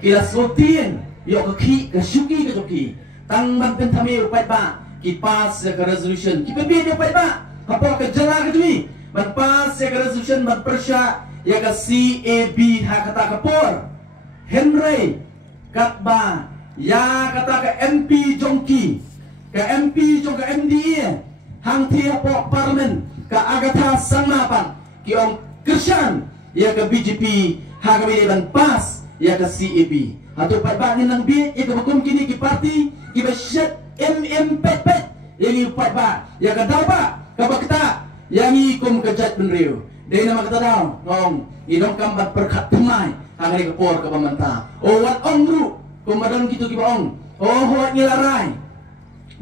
kila sotin yo ke ki ke syuki ke joki tang ban pen thami upai ba ki pass ke resolution ki pe dia upai ba apa ke jala ke tui ban pass ke resolution ban persya ya ke CAB ha kata ke por Henry katba ya kata ke MP jongki ke MP jong ke MDE hang tia po parlimen ke Agatha Sangmapan ki ong Krishan ya ke BJP ha ke ban pass ya ke CAB atau pat bangin nang bi ya ke hukum kini ki parti ki besyat pet yang ni pat ba ya ke dalba ke bakta yang ni kum kejat benriu dei nama kata daw ngong idong kambat perkat temai hang ni ke por ke pemanta oh wat ongru kumadon gitu ki baong oh wat ngilarai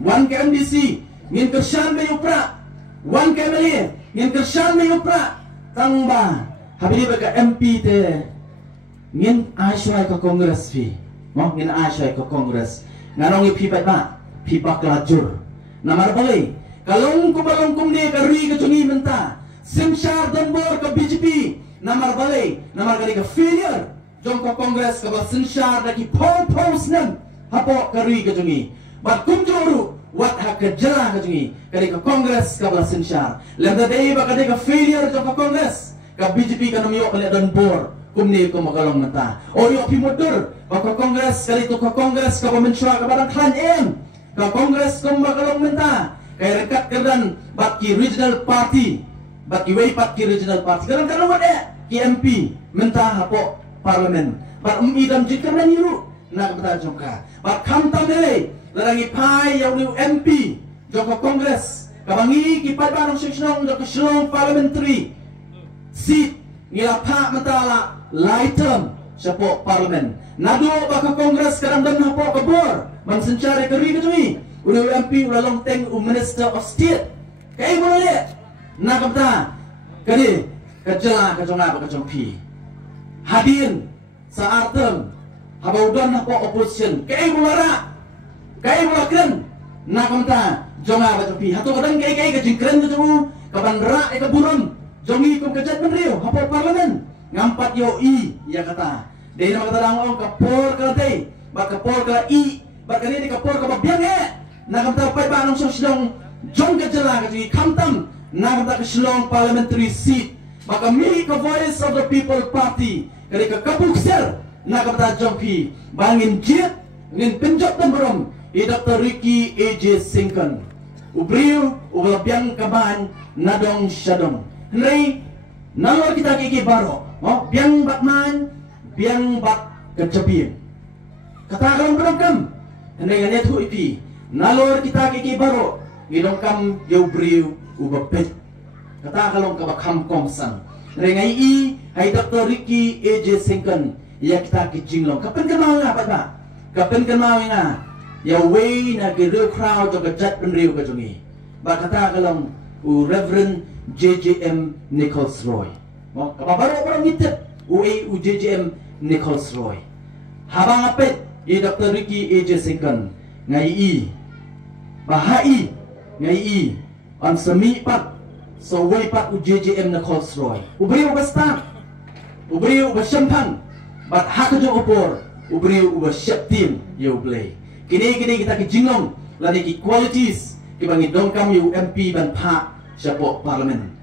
wan ke MDC ngin Krishan be upra wan ke MLA ngin Krishan be upra tangba habis dia ke MP te ngin asyai ke kongres fi mo ngin asyai ke kongres nganong pi ba pi pak lajur namar boleh kalong kum ni ke ri ke jungi menta simshar dan bor ke BJP namar boleh namar kali ke failure jong ke kongres ke simshar lagi pos nan hapo ke ri ke jungi bat kum joru wat hak ke jela ke jungi kali ke kongres ke simshar lenda dei ba kali ke failure jong ke kongres ke BJP kan miyo kali dan bor kumni ko makalong mata o yo pimudur baka kongres kali to ka kongres ka pamensya ka barang klan ka kongres ko makalong mata kay rekat kedan baki regional party baki way pat ki regional party karon karon wat ki MP menta hapo parlimen bat idam jikar na niru na kata jongka bat kamtam dele larangi pai yaw ni MP jongka kongres kabangi ki pat barang seksyon jongka Shillong parliamentary seat ngila pa mentala laitem siapa parlimen nado baka kongres kadang dan hapo kabor man sencari keri ke tui udah MP udah longteng minister of state kai boleh nak kata kadi kejela kejonga baka jongpi hadin saatem habaudan hapo opposition kai bolara kai bolaken nak kata jonga baka jongpi hatu kadang kai kejingkren ke tu kabandra ke burum jongi kum kejat benriu hapo parlimen ngampat yo ya kata dari nama kata dangong kapor ke day bak kapor ke bak kali ni kapor ke biang nak kata pai ba nong Shillong jong ke jela ke kamtam nak kata ke Shillong parliamentary seat bak mi ke voice of the people party kali ke kabuksel nak kata jongpi bangin jit ngin penjot dan berom Dr. Ricky AJ Singkon ubriu biang kaban nadong syadong Henry nalor kita kiki baro oh biang batman biang bat kecepian kata kalau berangkam hendak tu ipi nalor kita kiki baro idongkam jauh beriu ubapet kata kalau kabakam kongsan rengai hai Dr. Ricky AJ Singkon ya kita kijinglong kapan kenal apa ba kapan kenal ina ya way na geriu crowd jo kejat penriu kejongi ba kata kalau Reverend JJM Nichols Roy mo kababaru orang ngitip JJM Nichols Roy habang apet Dr. Ricky AJ Singkon ngai bahai ngai on semi pat so way pat JJM Nichols Roy ubri ubasta ubri ubasyampan bat hakajo upor ubri ubasyaptin yo play kini kita kijinglong lani ki qualities kibangi dongkam yu MP ban pa siapa parlimen